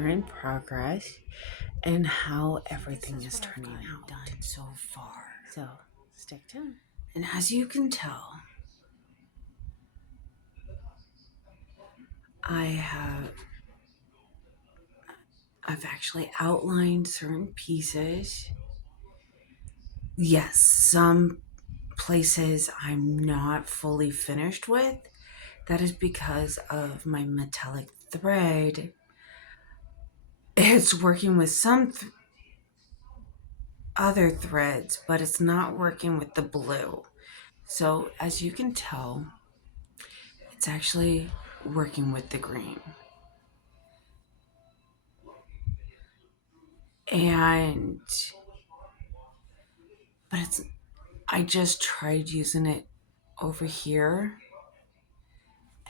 current progress and how everything is turning out done so far. So stick tuned. And as you can tell, I've actually outlined certain pieces. Yes, some places I'm not fully finished with. That is because of my metallic thread. It's working with some other threads, but it's not working with the blue. So as you can tell, it's actually working with the green. But I just tried using it over here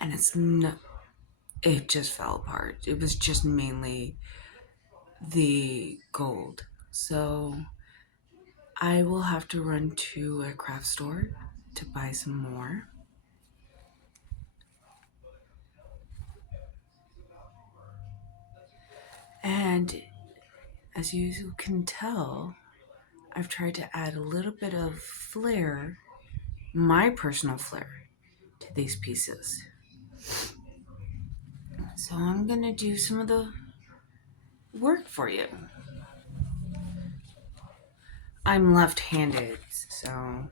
and it just fell apart. It was just mainly the gold. So I will have to run to a craft store to buy some more. And as you can tell, I've tried to add a little bit of flair, my personal flair, to these pieces. So I'm going to do some of the work for you. I'm left-handed, so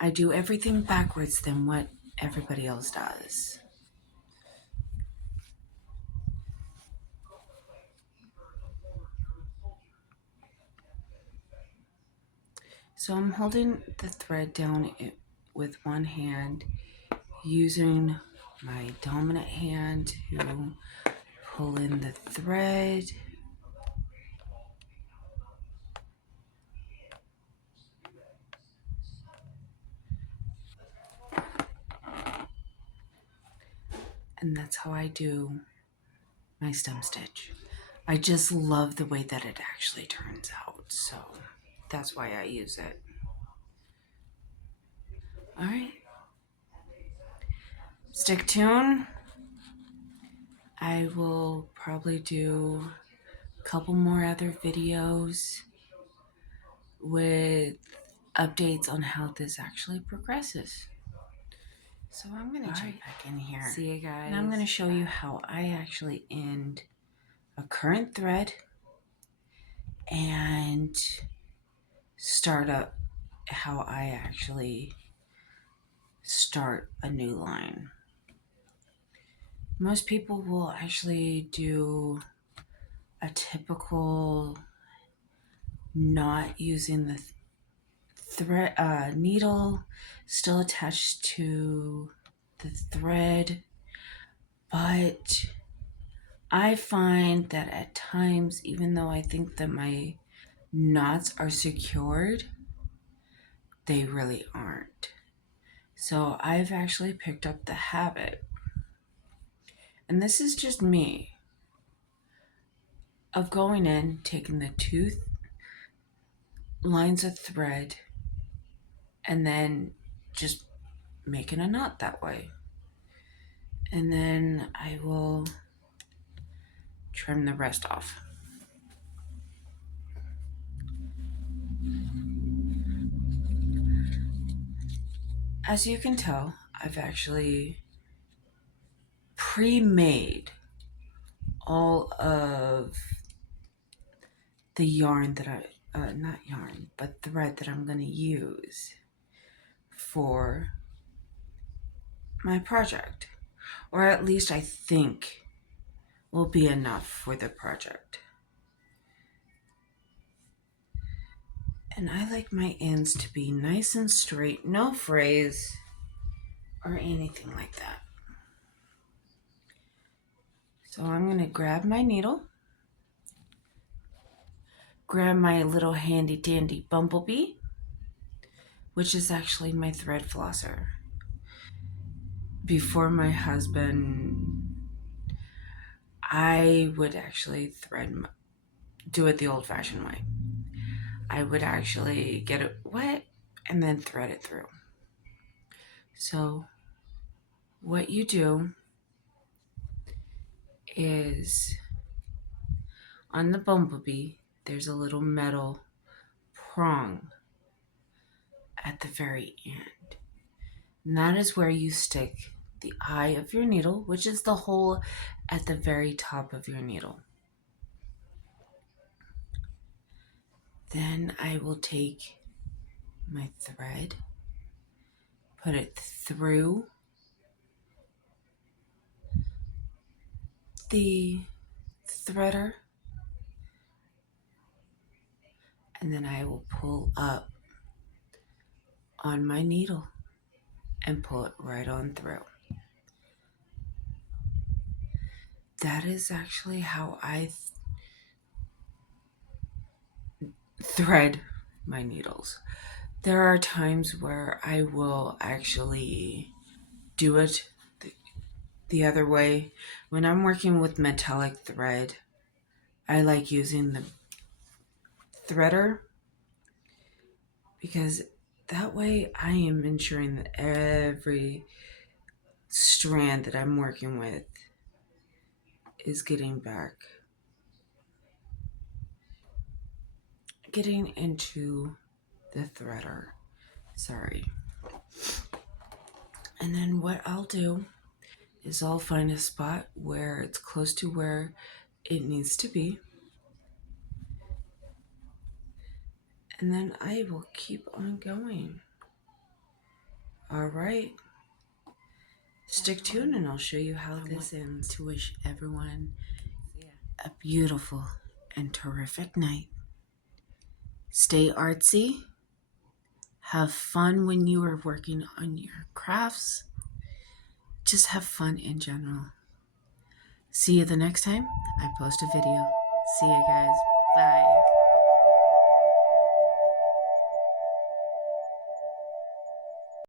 I do everything backwards than what everybody else does. So I'm holding the thread down with one hand, using my dominant hand to pull in the thread. And that's how I do my stem stitch. I just love the way that it actually turns out, so that's why I use it. All right, stick tuned. I will probably do a couple more other videos with updates on how this actually progresses. So I'm going to jump back in here. See you guys. And I'm going to show you how I actually end a current thread and start up how I actually start a new line. Most people will actually do a typical not using the thread needle still attached to the thread, but I find that at times, even though I think that my knots are secured, they really aren't. So I've actually picked up the habit, and this is just me, of going in, taking the two lines of thread, and then just making a knot that way. And then I will trim the rest off. As you can tell, I've actually pre-made all of the yarn that not yarn, but thread that I'm going to use for my project. Or at least I think will be enough for the project. And I like my ends to be nice and straight, no frays or anything like that. So I'm going to grab my needle, grab my little handy dandy bumblebee, which is actually my thread flosser. Before my husband, I would actually do it the old-fashioned way. I would actually get it wet and then thread it through. So what you do is On the bumblebee, there's a little metal prong at the very end. And that is where you stick the eye of your needle, which is the hole at the very top of your needle. Then I will take my thread, put it through the threader, and then I will pull up on my needle and pull it right on through. That is actually how I thread my needles. There are times where I will actually do it the other way. When I'm working with metallic thread, I like using the threader because that way I am ensuring that every strand that I'm working with is getting into the threader. Sorry. And then what I'll do is I'll find a spot where it's close to where it needs to be. And then I will keep on going. All right. Stick tuned and I'll show you how this ends. To wish everyone a beautiful and terrific night. Stay artsy. Have fun when you are working on your crafts. Just have fun in general. See you the next time I post a video. See you guys. Bye.